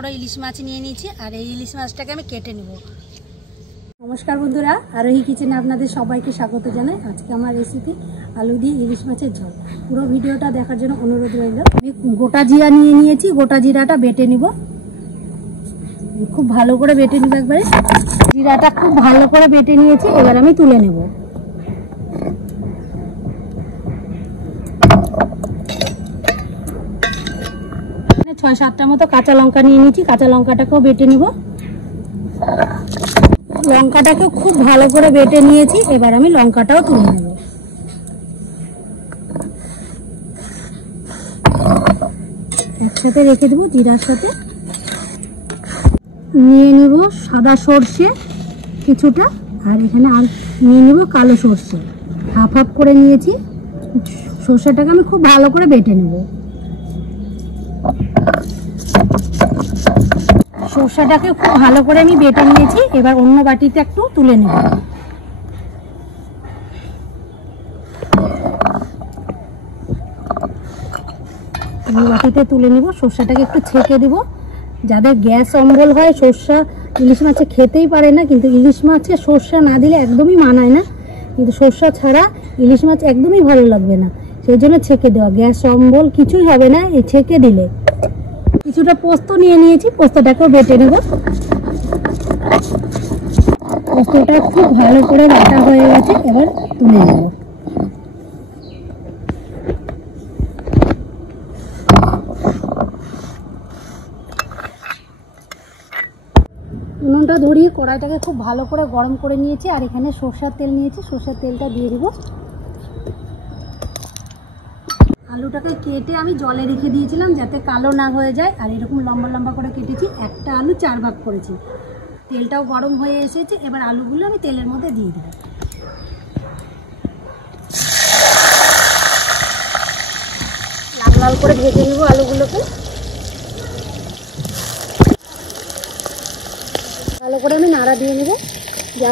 বড় ইলিশ মাছ নিয়ে নিয়েছি আর এই ইলিশ মাছটাকে আমি কেটে নেব। নমস্কার বন্ধুরা, আরোহী কিচেনে আপনাদের সবাইকে স্বাগত জানাই। আজকে আমার রেসিপি আলু দিয়ে ইলিশ মাছের ঝোল। পুরো ভিডিওটা দেখার জন্য অনুরোধ রইল। আমি গোটা জিরা নিয়ে নিয়েছি, গোটা জিরাটা বেটে নিব। খুব ভালো করে বেটে নিব একবারে। জিরাটা খুব ভালো করে বেটে নিয়েছি, এবার আমি তুলে নেব। ছয় সাতটা মতো কাঁচা লঙ্কা নিয়ে নিয়েছি, কাঁচা লঙ্কাটাকেও বেটে নিব। লঙ্কাটাকে খুব ভালো করে বেটে নিয়েছি, এবার আমি লঙ্কাটাও তুলে নেব। একসাথে রেখে দেবো জিরার সাথে। নিয়ে নিব সাদা সর্ষে কিছুটা, আর এখানে নিয়ে নিব কালো সর্ষে। হাফ হাফ করে নিয়েছি। সর্ষেটাকে আমি খুব ভালো করে বেটে নেব। সর্ষেটাকে খুব ভালো করে আমি বেটে নিয়েছি, এবার অন্য বাটিতে একটু তুলে নেব। বাটিতে তুলে নিব। সর্ষেটাকে একটু ছেঁকে দিব। যাদের গ্যাস অম্বল হয়, সর্ষে ইলিশ মাছে খেতেই পারে না, কিন্তু ইলিশ মাছে সর্ষে না দিলে একদমই মানায় না। কিন্তু সর্ষে ছাড়া ইলিশ মাছ একদমই ভালো লাগবে না, সেই জন্য ছেঁকে দেওয়া। গ্যাস অম্বল কিছুই হবে না এই ছেঁকে দিলে। কিছুটা পোস্ত নিয়ে নিয়েছি, পোস্তটাকেও বেটে নেব। পোস্তটা খুব ভালো করে বাটা হয়ে গেছে, এবার তুলে নেব। উনুনটা ধরিয়ে কড়াইটাকে খুব ভালো করে গরম করে নিয়েছি, আর এখানে সরষের তেল নিয়েছি। সরষের তেলটা দিয়ে দিব। আলুটাকে কেটে আমি জলে রেখে দিয়েছিলাম যাতে কালো না হয়ে যায়, আর এরকম লম্বা লম্বা করে কেটেছি। একটা আলু 4 ভাগ করেছি। তেলটাও গরম হয়ে এসেছে, এবার আলুগুলো আমি তেলের মধ্যে দিয়ে দেব। লাল লাল করে ভেজে নেব আলুগুলোকে। ভালো করে আমি নাড়া দিয়ে নেব।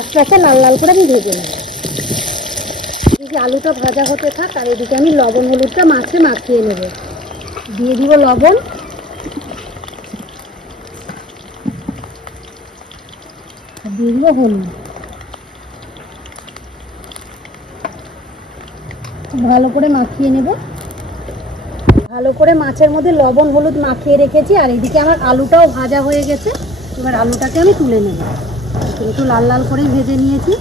আস্তে আস্তে লাল লাল করে আমি ভেজে নেব। এদিকে আলুটা ভাজা হতে থাক, আর এদিকে আমি লবণ হলুদটা মাছে মাখিয়ে নেব। দিয়ে দিব লবণ, আর দিয়ে দিব হলুদ। ভালো করে মাখিয়ে নেব। ভালো করে মাছের মধ্যে লবণ হলুদ মাখিয়ে রেখেছি, আর এদিকে আমার আলুটাও ভাজা হয়ে গেছে। এবার আলুটাকে আমি তুলে নেব। একটু লাল লাল করে ভেজে নিয়েছি।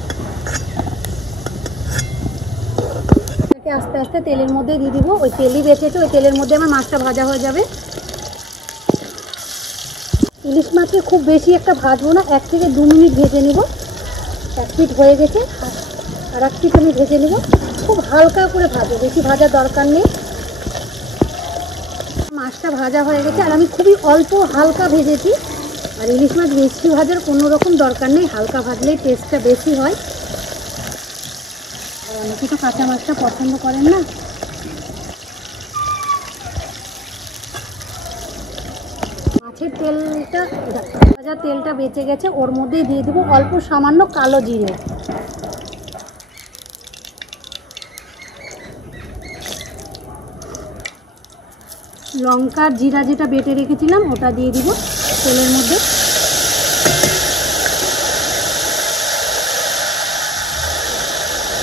আস্তে আস্তে তেলের মধ্যে দিয়ে দিব। ওই তেলই বেঁচেছে, ওই তেলের মধ্যে আমার মাছটা ভাজা হয়ে যাবে। ইলিশ মাছকে খুব বেশি একটা ভাজবো না, 1 থেকে 2 মিনিট ভেজে নিব। 1 পিঠ হয়ে গেছে, আর 1 পিঠ আমি ভেজে নিব। খুব হালকা করে ভাজবো, বেশি ভাজার দরকার নেই। মাছটা ভাজা হয়ে গেছে, আর আমি খুবই অল্প হালকা ভেজেছি। আর ইলিশ মাছ বেশি ভাজার কোনো রকম দরকার নেই, হালকা ভাজলেই টেস্টটা বেশি হয়। আর অনেকে তো কাঁচা মাছটা পছন্দ করেন না। মাছের তেলটা ভাজা তেলটা বেঁচে গেছে, ওর মধ্যেই দিয়ে দেবো অল্প সামান্য কালো জিরে। লঙ্কার জিরা যেটা বেটে রেখেছিলাম ওটা দিয়ে দিব তেলের মধ্যে।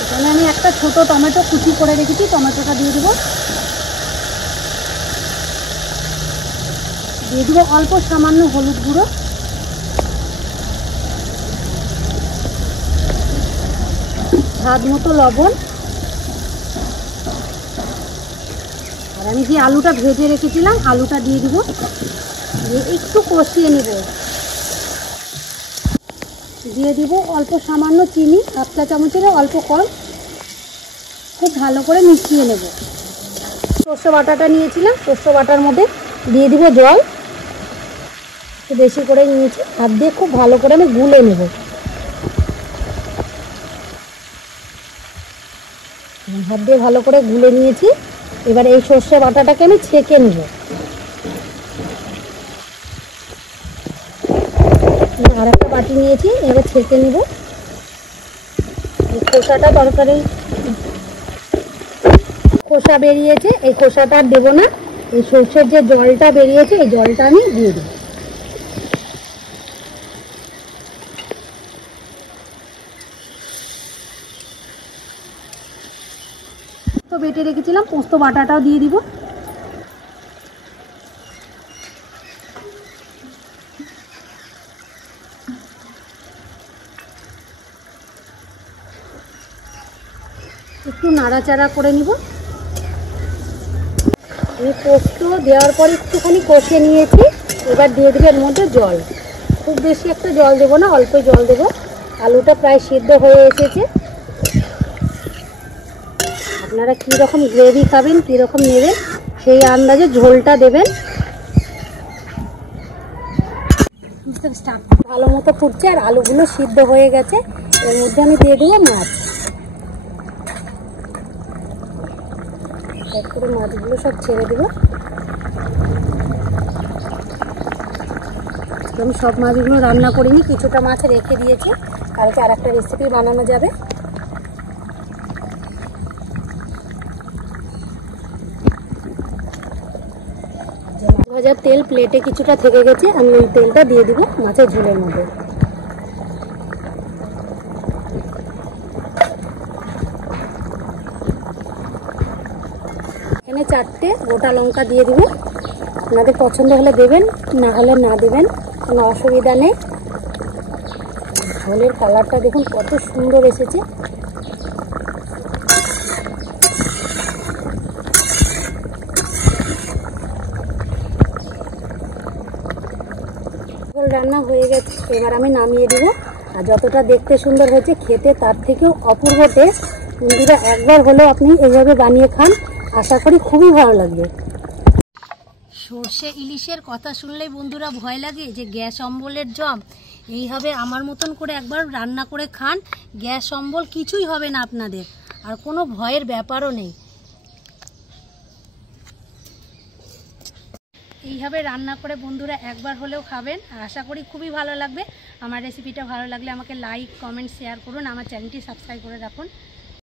এখানে আমি একটা ছোট টমেটো কুচি করে রেখেছি, টমেটোটা দিয়ে দিব। দিয়ে দিব অল্প সামান্য হলুদ গুঁড়ো, স্বাদ মতো লবণ। আর আমি যে আলুটা ভেজে রেখেছিলাম আলুটা দিয়ে দিব, দিয়ে একটু কষিয়ে নেব। দিয়ে দিব অল্প সামান্য চিনি, 1 চা চামচের অল্প কম। খুব ভালো করে মিশিয়ে নেব। সর্ষে বাটাটা নিয়েছিলাম, সর্ষে বাটার মধ্যে দিয়ে দিব জল। একটু বেশি করে নিয়েছি। হাত দিয়ে খুব ভালো করে আমি গুলে নেব। হাত দিয়ে ভালো করে গুলে নিয়েছি। এবার এই সর্ষে বাটাটাকে আমি ছেঁকে নেব। আর একটা বাটি নিয়েছি, এবার ছেঁকে নেব। খোসাটা তরকারি খোসা বেরিয়েছে, এই খোসাটা আর দেবো না। এই সর্ষের যে জলটা বেরিয়েছে এই জলটা আমি দিয়ে দেব। বেটে রেখেছিলাম, পোস্ত বাটাটাও দিয়ে দিব। একটু নাড়াচাড়া করে নিব। আমি পোস্ত দেওয়ার পর একটুখানি কষিয়ে নিয়েছি। এবার দিয়ে দেবো এর মধ্যে জল। খুব বেশি একটা জল দেবো না, অল্প জল দেবো। আলুটা প্রায় সিদ্ধ হয়ে এসেছে। আপনারা কীরকম গ্রেভি খাবেন, কীরকম নেবেন সেই আন্দাজে ঝোলটা দেবেন। ভালো মতো ফুটছে আর আলুগুলো সিদ্ধ হয়ে গেছে। এর মধ্যে আমি দিয়ে দেবো মাছ। এক করে মাছগুলো সব ছেড়ে দেবো। আমি সব মাছগুলো রান্না করিনি, কিছুটা মাছ রেখে দিয়েছি, কালকে আর একটা রেসিপি বানানো যাবে। মাছ ভাজার তেল প্লেটে কিছুটা থেকে গেছে, আমি ওই তেলটা দিয়ে দিব মাছের ঝোলের মধ্যে। এখানে 4টে গোটা লঙ্কা দিয়ে দিব। আপনাদের পছন্দ হলে দেবেন, না হলে না দেবেন, কোনো অসুবিধা নেই। ঝোলের কালারটা দেখুন কত সুন্দর এসেছে। ঝোল রান্না হয়ে গেছে, এবার আমি নামিয়ে দিব। আর যতটা দেখতে সুন্দর হয়েছে, খেতে তার থেকেও অপূর্ব টেস্ট। বন্ধুরা একবার হলেও আপনি এইভাবে বানিয়ে খান, আশা করি খুবই ভালো লাগবে। সর্ষে ইলিশের কথা শুনলেই বন্ধুরা ভয় লাগে যে গ্যাস অম্বলের জম। এইভাবে আমার মতন করে একবার রান্না করে খান, গ্যাস অম্বল কিছুই হবে না আপনাদের, আর কোনো ভয়ের ব্যাপারও নেই। এইভাবে রান্না করে বন্ধুরা একবার হলেও খাবেন, আর আশা করি খুবই ভালো লাগবে। আমার রেসিপিটা ভালো লাগলে আমাকে লাইক, কমেন্ট, শেয়ার করুন। আমার চ্যানেলটি সাবস্ক্রাইব করে রাখুন।